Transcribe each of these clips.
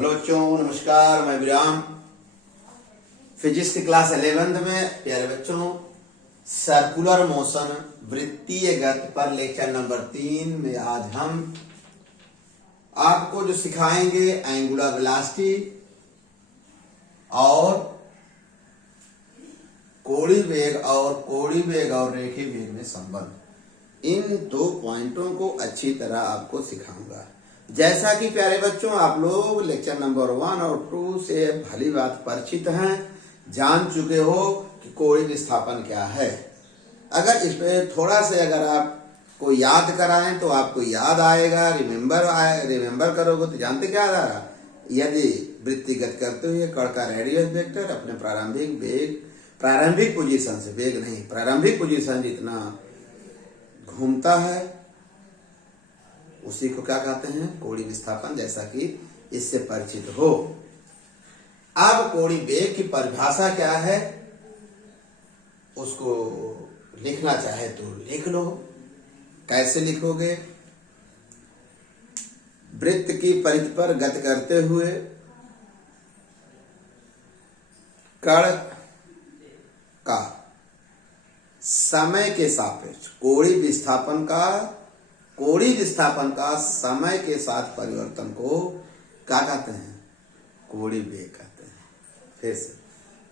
Hello बच्चों, नमस्कार। मैं विराम। फिजिक्स की क्लास 11th में प्यारे बच्चों सर्कुलर मोशन वृत्तीय गति पर लेक्चर नंबर 3 में आज हम आपको जो सिखाएंगे एंगुलर वेलोसिटी और कोणीय वेग और रेखीय वेग में संबंध। इन दो पॉइंटों को अच्छी तरह आपको सिखाऊंगा। जैसा कि प्यारे बच्चों आप लोग लेक्चर नंबर 1 और 2 से भली बात परिचित हैं, जान चुके हो कि कोणीय विस्थापन क्या है। अगर इस पे थोड़ा से अगर आपको याद कराएं तो आपको याद आएगा, रिमेंबर करोगे तो जानते क्या आ रहा। यदि वृत्तिगत करते हुए कण का रेडियस वेक्टर अपने प्रारंभिक पोजीशन जितना घूमता है उसी को क्या कहते हैं, कोणीय विस्थापन। जैसा कि इससे परिचित हो। अब कोणीय वेग की परिभाषा क्या है उसको लिखना चाहे तो लिख लो। कैसे लिखोगे? वृत्त की परिधि पर गति करते हुए कण का समय के सापेक्ष कोणीय विस्थापन का समय के साथ परिवर्तन को क्या कहते हैं? कोणीय वेग कहते हैं। फिर से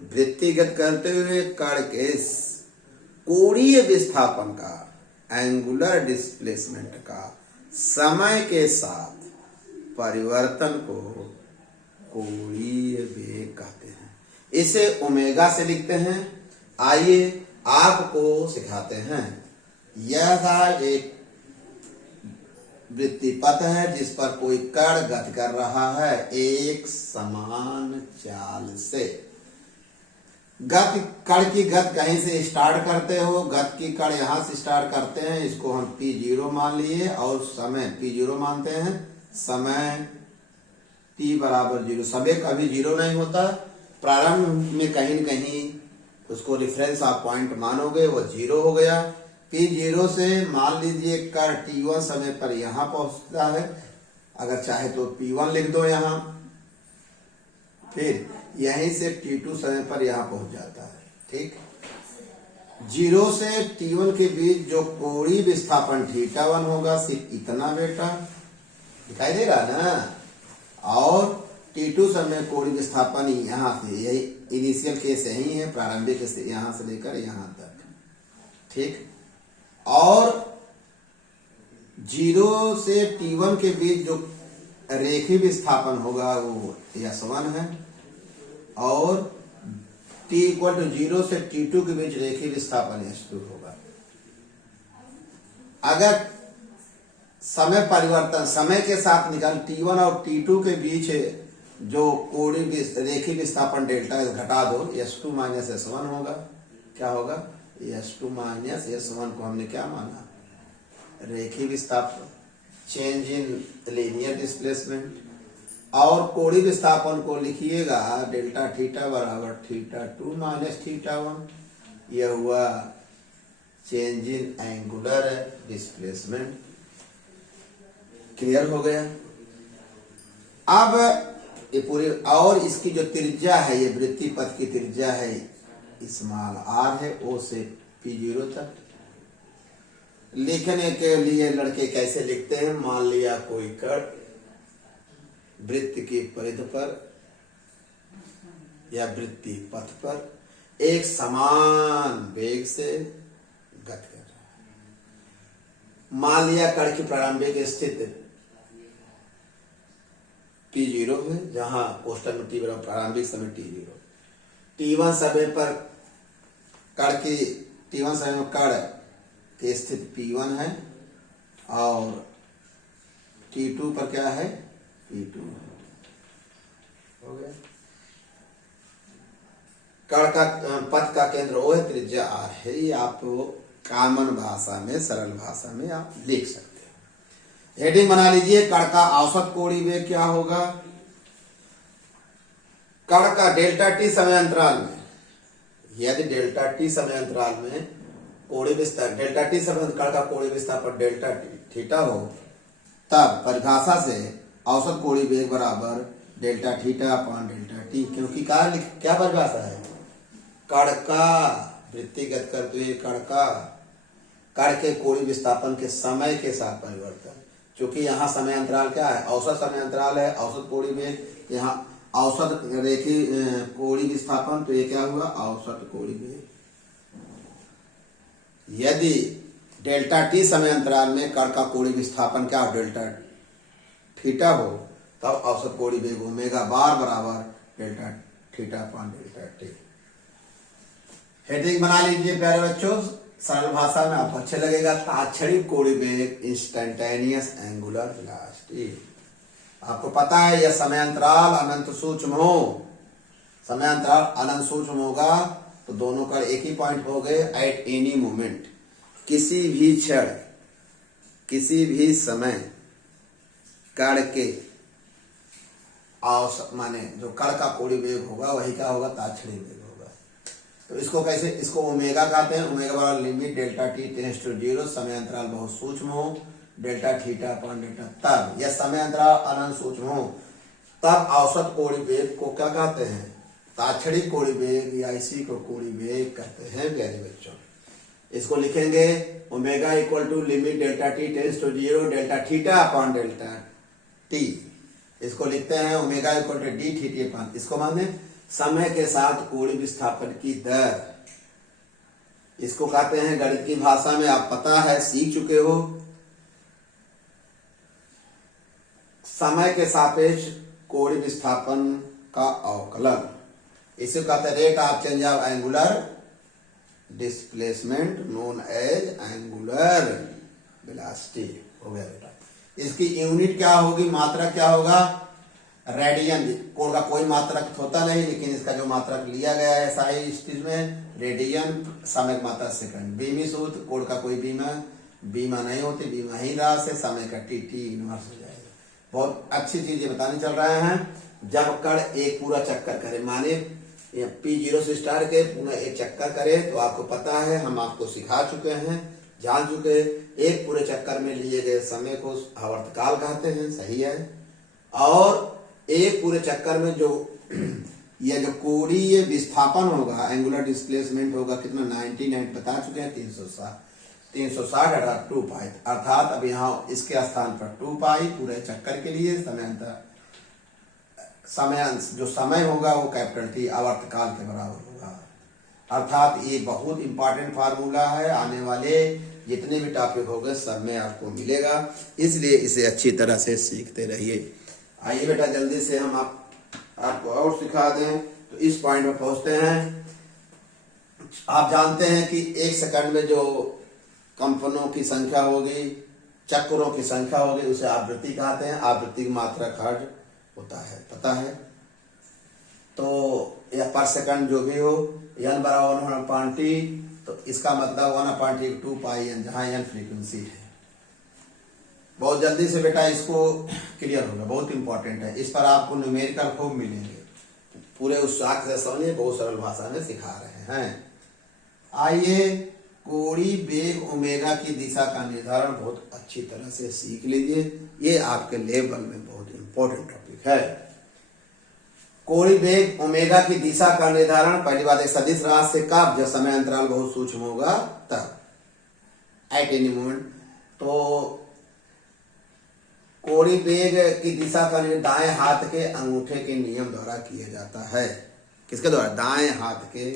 वृत्तिगत करते हुए कण के कोणीय विस्थापन का एंगुलर डिस्प्लेसमेंट का समय के साथ परिवर्तन को कोणीय वेग कहते हैं। इसे ओमेगा से लिखते हैं। आइए आपको सिखाते हैं। यह एक वृत्तीय पथ है जिस पर कोई कण गति कर रहा है एक समान चाल से। कण की गति कहीं से स्टार्ट करते हो, गति की कण यहां से स्टार्ट करते हैं, इसको हम P0 मान लिए और समय P0 मानते हैं। समय t बराबर 0। समय कभी 0 नहीं होता। प्रारंभ में कहीं न कहीं उसको रेफरेंस आप पॉइंट मानोगे, वो 0 हो गया। P0 से मान लीजिए कण T1 समय पर यहां पहुंचता है। अगर चाहे तो P1 लिख दो यहां। फिर यहीं से T2 समय पर यहां पहुंच जाता है। ठीक, 0 से T1 के बीच जो कोणीय विस्थापन θ1 होगा सिर्फ इतना बेटा दिखाई दे रहा ना। और T2 समय कोणीय विस्थापन यहां से, यही इनिशियल केस यही है, प्रारंभिक से यहां से लेकर यहां तक। ठीक, और 0 से T1 के बीच जो रेखीय विस्थापन होगा वो S1 है और T = 0 से T2 के बीच रेखीय विस्थापन S2 होगा। अगर समय परिवर्तन समय के साथ निकाल T1 और T2 के बीच जो कोणीय रेखीय विस्थापन डेल्टा घटा दो, S2 - S1 होगा। क्या होगा? S2 - S1 को हमने क्या माना? रेखीय विस्थापन, चेंज इन लीनियर डिस्प्लेसमेंट। और कोणीय विस्थापन को लिखिएगा डेल्टा θ बराबर θ2 - θ1। यह हुआ change in angular displacement. Clear हो गया? अब ये पूरी, और इसकी जो त्रिज्या है, ये वृत्तीय पथ की त्रिज्या है स्मॉल r है। O से P0 तक। लिखने के लिए लड़के कैसे लिखते हैं? मान लिया कोई कण वृत्त की परिधि पर या वृत्तीय पथ पर एक समान वेग से गति कर रहा है। मान लिया कण की प्रारंभिक स्थिति T0 है, जहां कोष्टक में T बराबर प्रारंभिक समय T0। T1 समय पर कण की T1 समय में कण की स्थिति P1 है और T2 पर क्या है? P2 हो गया। कण का पथ का केंद्र O है, त्रिज्या R है। ये आप कॉमन भाषा में, सरल भाषा में आप लिख सकते हो। हेडिंग बना लीजिए, कण का औसत कोणीय वेग क्या होगा? कण का डेल्टा T समय अंतराल में, यदि डेल्टा T समय अंतराल में कोणीय विस्थापन डेल्टा T समय कण का कोणीय विस्थापन डेल्टा θ हो, तब परिभाषा से औसत कोणीय वेग बराबर delta theta upon delta T, क्योंकि क्या परिभाषा है, कण का वृत्तिगत करते हुए कण के कोणीय विस्थापन के समय के साथ परिवर्तन। क्योंकि यहाँ समय अंतराल क्या है, औसत समय अंतराल है, औसत कोणीय वेग, यहाँ औसत रेखीय कोणीय विस्थापन, तो ये क्या हुआ, औसत कोणीय वेग। यदि डेल्टा टी समय अंतराल में कण का कोणीय विस्थापन क्या हो, डेल्टा थीटा हो, तब औसत कोणीय वेग ओमेगा बार बराबर delta theta upon delta T. Heading बना लीजिए प्यारे बच्चों, सरल भाषा में आपको अच्छे लगेगा। तात्क्षणिक कोणीय वेग, इंस्टेंटेनियस एंगुलर वेलोसिटी। आपको पता है यह समय अंतराल अनंत सूक्ष्म हो, समय अंतराल अनंत सूक्ष्म होगा तो दोनों कण एक ही पॉइंट हो गए। एट एनी मोमेंट, किसी भी क्षण, किसी भी समय कण के औसत माने जो कण का कोणीय वेग होगा वही क्या होगा, तात्क्षणिक वेग होगा। तो इसको कैसे, इसको ओमेगा कहते हैं। ओमेगा बराबर limit delta T tends to 0, समय अंतराल बहुत सूक्ष्म हो, डेल्टा थीटा अपॉन डेल्टा। तब यह समय अंतराल अनंत सूक्ष्म हो तब औसत कोणीय वेग को क्या कहते हैं, तात्क्षणिक कोणीय वेग, या इसी को कोणीय वेग कहते हैं प्यारे बच्चों। इसको लिखेंगे omega equal to limit delta T tends to 0 delta theta upon delta T. इसको लिखते हैं omega equal to D theta upon, इसको माने समय के साथ कोणीय विस्थापन की दर। इसको कहते हैं गणित की भाषा में, आप पता है, सीख चुके हो, समय के सापेक्ष कोणीय विस्थापन का अवकलन। इसे कहते हैं rate of change of angular displacement known as angular velocity. हो गया बेटा। इसकी यूनिट क्या होगी, मात्रक क्या होगा, रेडियन। कोण का कोई मात्रक होता नहीं, लेकिन इसका जो मात्रक लिया गया है SI स्टेज में, रेडियन समय मात्रा सेकंड। बीमी सूत्र, कोण का कोई बीमा नहीं होती, बीमा ही रास है, समय का टी इनवर्स हो जाएगा। बहुत अच्छी चीज ये बताने चल रहे हैं। जब कण एक पूरा चक्कर करे, माने P0 से स्टार्ट के पूरा एक चक्कर करे, तो आपको पता है, हम आपको सिखा चुके हैं, जान चुके हैं, एक पूरे चक्कर में लिए गए समय को आवर्तकाल कहते हैं, सही है। और एक पूरे चक्कर में जो यह जो कोणीय विस्थापन होगा, एंगुलर डिस्प्लेसमेंट होगा, कितना 99 बता चुके हैं, 360 2 पाई, अर्थात अब यहाँ इसके स्थान पर 2 पाई पूरे चक्कर के लिए समय जो समय होगा वो कैपिटल टी आवर्तकाल के बराबर होगा। अर्थात ये बहुत इंपॉर्टेंट फार्मूला है, आने वाले जितने भी टॉपिक होंगे सब में आपको मिलेगा, इसलिए इसे अच्छी तरह से सीखते रहिए। आइए बेटा जल्दी से हम आपको और सिखा दें। तो इस पॉइंट में पहुंचते हैं। आप जानते हैं कि एक सेकंड में जो कंपनों की संख्या होगी, चक्रों की संख्या होगी, उसे आवृत्ति कहते हैं। आवृत्ति की मात्रा हर्ट्ज होता है, पता है। तो या पर सेकंड जो भी हो, n बराबर 1/t, तो इसका मतलब 1/t 2 पाई n, जहां n फ्रीक्वेंसी है। बहुत जल्दी से बेटा इसको क्लियर होगा, बहुत इंपॉर्टेंट है। इस पर आपको न्यूमेरिकल खूब मिलेंगे, पूरे उत्साह से समझिए, बहुत सरल भाषा में सिखा रहे हैं। आइए, कोणीय वेग ओमेगा की दिशा का निर्धारण बहुत अच्छी तरह से सीख लीजिए, ये आपके लेवल में बहुत इंपॉर्टेंट टॉपिक है। कोणीय वेग ओमेगा की दिशा का निर्धारण, पहली बात एक सदिश राशि से कब, जब समय अंतराल बहुत सूक्ष्म होगा तब, एट एनी मोमेंट। तो कोणीय वेग की दिशा का दाएं हाथ के अंगूठे के नियम द्वारा किया जाता है। किसके द्वारा, दाएं हाथ के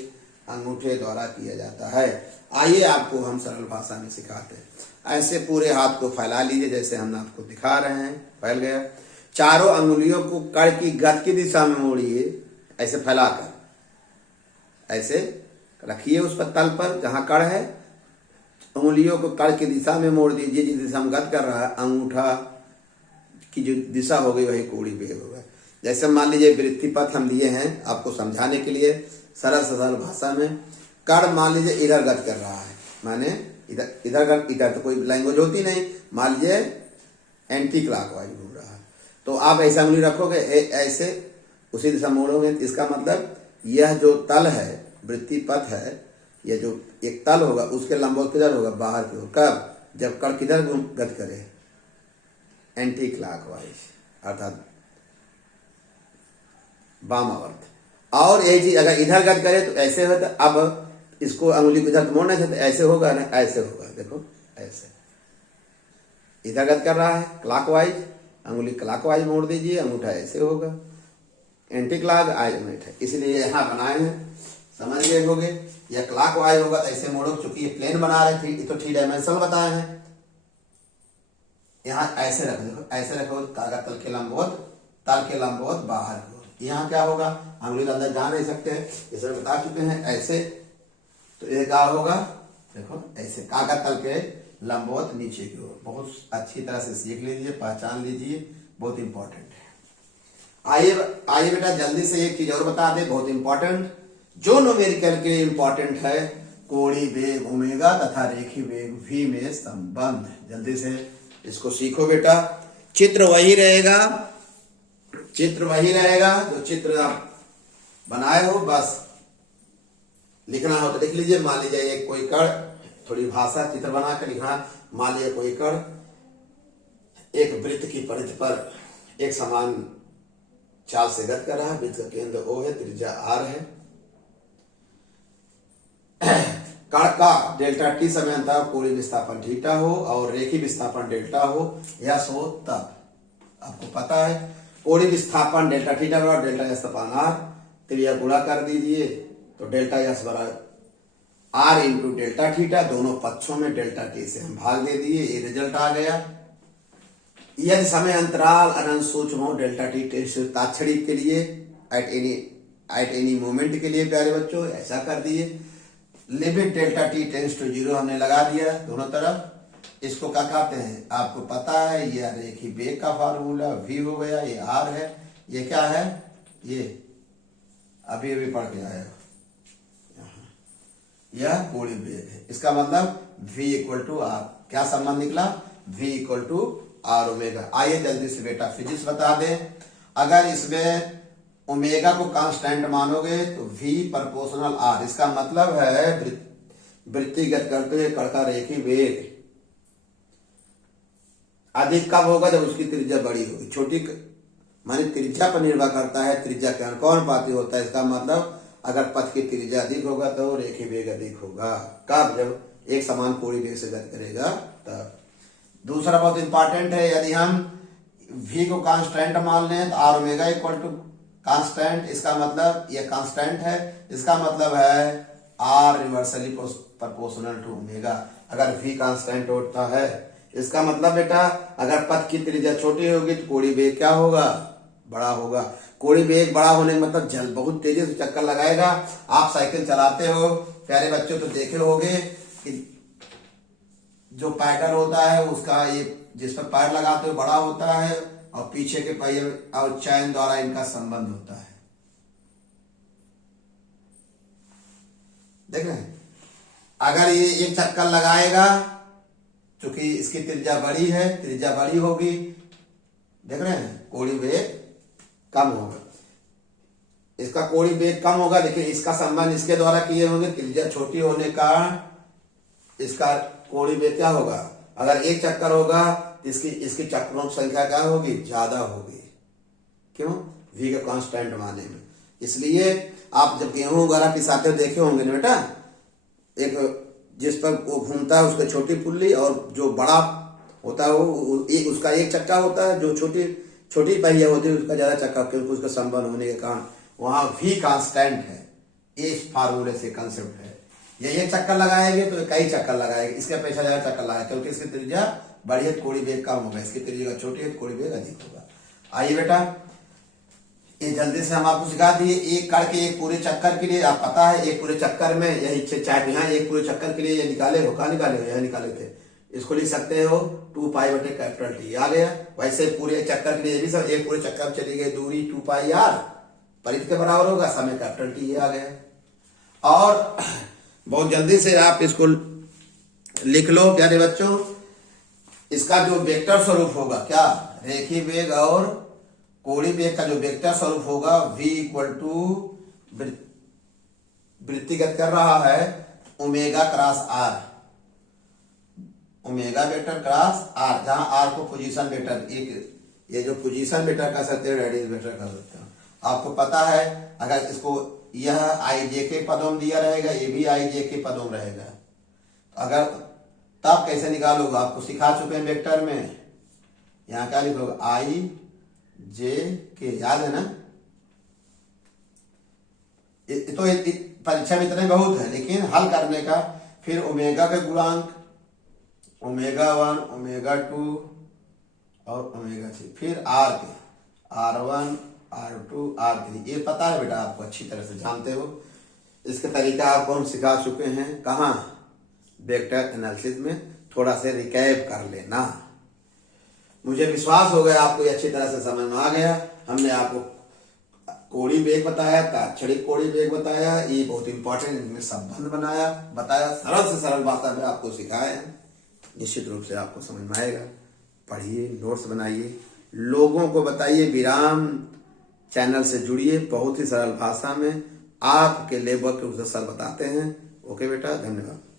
अंगूठे द्वारा किया जाता है। आइए आपको हम सरल भाषा में सिखाते हैं। ऐसे पूरे हाथ को फैला लीजिए जैसे हम आपको दिखा रहे हैं, फैल गया। चारों अंगुलियों को कण की गति की दिशा में मोड़िए, ऐसे फैलाकर, ऐसे रखिए उस पर तल पर जहां कण है। अंगुलियों को कण की दिशा में मोड़ दीजिए, जिस दिशा में गति कर रहा है, अंगूठा की जो दिशा हो गई वही कोणीय वेग होगा। जैसे मान लीजिए वृत्ति पथ हम लिए हैं आपको समझाने के लिए सरल भाषा में। कण मान लीजिए इधर गति कर रहा है, माने इधर तो कोई लैंग्वेज होती नहीं, मान लीजिए एंटी क्लॉकवाइज घूम रहा है, तो आप ऐसा उंगली रखोगे, ऐसे उसी दिशा मोड़ोगे। इसका मतलब यह जो तल है, वृत्ति पथ है, यह जो एक तल होगा उसके लंबवत किधर होगा, बाहर की ओर। कब, जब कण किधर गति करे, एंटी क्लॉकवाइज, अर्थात वामावर्त। और यही चीज अगर इधर गति करे तो ऐसे होता, अब इसको अंगुली को इधर मोड़ने से तो ऐसे होगा ना, ऐसे होगा, देखो ऐसे। इधर गति कर रहा है क्लॉकवाइज, अंगुली क्लॉकवाइज मोड़ दीजिए, अंगूठा ऐसे होगा, एंटी क्लॉक आज अंगूठा, इसलिए यहाँ बनाए हैं, समझ गए होगे। या क्लॉकवाइज होगा तो ऐसे मोड़ो, चूंकि ये प्लेन बना रहे थे, तो 3 डायमेंशनल बताए हैं। यहाँ ऐसे रख दो, ऐसे रखो, कागज तल के लंबवत बाहर हो। यहाँ क्या होगा, अंगुली तो अंदर जा नहीं सकते हैं, इसे बता चुके हैं, ऐसे। तो ये क्या होगा, देखो ऐसे कागज तल के लंबवत नीचे की ओर। बहुत अच्छी तरह से सीख लीजिए, पहचान लीजिए, बहुत इंपॉर्टेंट है। आइए बेटा जल्दी से एक चीज और बता दे, बहुत इंपॉर्टेंट, जो न्यूमेरिकल के इंपॉर्टेंट है, कोणीय वेग ओमेगा तथा रेखीय वेग v में संबंध। जल्दी से इसको सीखो बेटा। चित्र वही रहेगा जो चित्र आप बनाए हो, बस लिखना हो तो लिख लीजिए। मान लीजिए एक कोई कण, थोड़ी भाषा चित्र बनाकर लिखना। मान लीजिए कोई कण एक वृत्त की परिधि पर एक समान चाल से गति कर रहा है, वृत्त का केंद्र O है, त्रिज्या R है, कण का डेल्टा टी समय अंतर कोणीय विस्थापन थीटा हो और रेखीय विस्थापन डेल्टा हो, या सो तब आपको पता है कोणीय विस्थापन डेल्टा थीटा बराबर डेल्टा एस अपान आर, त्रिज्या गुणा कर दीजिए तो डेल्टा एस बराबर आर इंटू डेल्टा थीटा, दोनों पक्षों में डेल्टा टी से हम भाग दे दिए, ये रिजल्ट आ गया। यदि समय अंतराल अनंत सूक्ष्म हो, डेल्टा टी टेंड्स टू तात्क्षणिक के लिए एट एनी मोमेंट के लिए प्यारे बच्चों ऐसा कर दिए। Limit delta T tends to 0 हमने लगा दिया दोनों तरफ। इसको क्या कहते हैं आपको पता है, ये रेखीय वेग का फार्मूला v हो गया, ये r है, ये क्या है, ये अभी पढ़ के आया, यह कोणीय वेग है। इसका मतलब v इक्वल टू आर, क्या संबंध निकला, v equal to R omega. आइए जल्दी से बेटा फिजिक्स बता दें। अगर इसमें ओमेगा को कांस्टेंट मानोगे तो v प्रोपोर्शनल r, इसका मतलब है वृत्तिगत करते हुए कण का रेखीय वेग अधिक कब होगा, जब उसकी त्रिज्या बड़ी होगी। छोटी माने त्रिज्या पर निर्भर करता है, त्रिज्या के अनुपाती होता है। इसका मतलब अगर पथ की त्रिज्या अधिक होगा तो रेखीय वेग अधिक होगा। कब, जब एक समान कोणीय वेग से गति करेगा तब। दूसरा बहुत इंपॉर्टेंट है, यदि हम v को कांस्टेंट मान लें तो r omega equal to constant, इसका मतलब ये कांस्टेंट है, इसका मतलब है r reversely proportional to omega. अगर v कांस्टेंट होता है, इसका मतलब बेटा अगर पथ की त्रिज्या छोटी होगी तो कोणीय वेग क्या होगा, बड़ा होगा। कोणीय वेग बड़ा होने का मतलब जल बहुत तेजी से चक्कर लगाएगा। आप साइकिल चलाते हो प्यारे बच्चों तो देखे होगे कि जो पैडल होता है उसका ये जिस पर पैर लगाते हो बड़ा होता है और पीछे के पहिए और चैन द्वारा इनका संबंध होता है। देख रहे हैं, अगर ये एक चक्कर लगाएगा क्योंकि इसकी त्रिज्या बड़ी है, त्रिज्या बड़ी होगी, देख रहे हैं, कोणीय वेग कम होगा, इसका कोणीय वेग कम होगा। देखिए इसका संबंध इसके द्वारा किए होंगे, त्रिज्या छोटी होने का इसका कोणीय वेग क्या होगा, अगर एक चक्कर होगा इसकी चक्रों की संख्या क्या होगी, ज्यादा होगी। क्यों, v का कांस्टेंट माने में। इसलिए आप जब गेहूं वगैरह पिसाते हो देखे होंगे ना बेटा, एक जिस पर वो घूमता है उसका छोटी पुल्ली और जो बड़ा होता है वो उसका एक चक्का होता है, जो छोटी पहिया होती है उसका ज्यादा चक्का, क्योंकि उसका संबंध होने के कारण वहां v कांस्टेंट है। इस फार्मूले से कंसेप्ट है, ये एक चक्कर लगाएंगे तो कई चक्कर लगाएंगे, इसके अपेक्षा ज्यादा चक्कर लगाए क्योंकि इसकी त्रिज्या बड़ी है, कोणीय वेग कम होगा, इसकी त्रिज्या छोटी है तो कोणीय वेग अधिक होगा। आइए बेटा ये जल्दी से हम आपको सिखा दिए। एक कण के एक पूरे चक्कर के लिए आप पता है, एक पूरे चक्कर में यही चाहे यहाँ एक पूरे चक्कर के लिए ये निकाले हो, कहाँ निकाले हो, यहाँ निकाले थे, इसको लिख सकते हो 2 पाई बटे कैपिटल टी आ गया। वैसे पूरे चक्कर के लिए भी सब एक पूरे चक्कर में चली गई दूरी 2 पाई आर परिधि के बराबर होगा, समय कैपिटल टी ये आ गया। और बहुत जल्दी से आप इसको लिख लो प्यारे बच्चों, इसका जो वेक्टर स्वरूप होगा क्या, रेखीय वेग और कोणीय वेग का जो वेक्टर स्वरूप होगा v इक्वल टू वृत्तिगत कर रहा है omega cross r, omega vector cross r, जहां r को पोजीशन वेक्टर, एक ये जो पोजीशन वेक्टर कर सकते हो रेडियस वेक्टर कर सकते हो, आपको पता है अगर इसको यह आई जे के पदों में दिया रहेगा, ये भी आई जे के पदों में रहेगा, अगर तब कैसे निकालोगे आपको सिखा चुके हैं वेक्टर में। यहाँ क्या लिखोगे, आई जे के, याद है ना। तो परीक्षा में इतने बहुत है, लेकिन हल करने का फिर ओमेगा के गुणांक, ओमेगा 1, ओमेगा 2 और ओमेगा 3, फिर आर के, R1, R2, R3, ये पता है बेटा, आपको अच्छी तरह से जानते हो। इसका तरीका आपको हम सिखा चुके हैं, कहाँ, वेक्टर एनालिसिस में। थोड़ा से रिकैप कर लेना। मुझे विश्वास हो गया आपको ये अच्छी तरह से समझ में आ गया। हमने आपको कोड़ी वेग बताया, ताक्षणिक कोड़ी वेग बताया, ये बहुत इंपॉर्टेंट, इनमें संबंध बताया, सरल से सरल भाषा में आपको सिखाया है। निश्चित रूप से आपको समझ में आएगा। पढ़िए, नोट्स बनाइए, लोगों को बताइए, विराम चैनल से जुड़िए, बहुत ही सरल भाषा में आपके लेवल के अनुसार बताते हैं। ओके बेटा, धन्यवाद।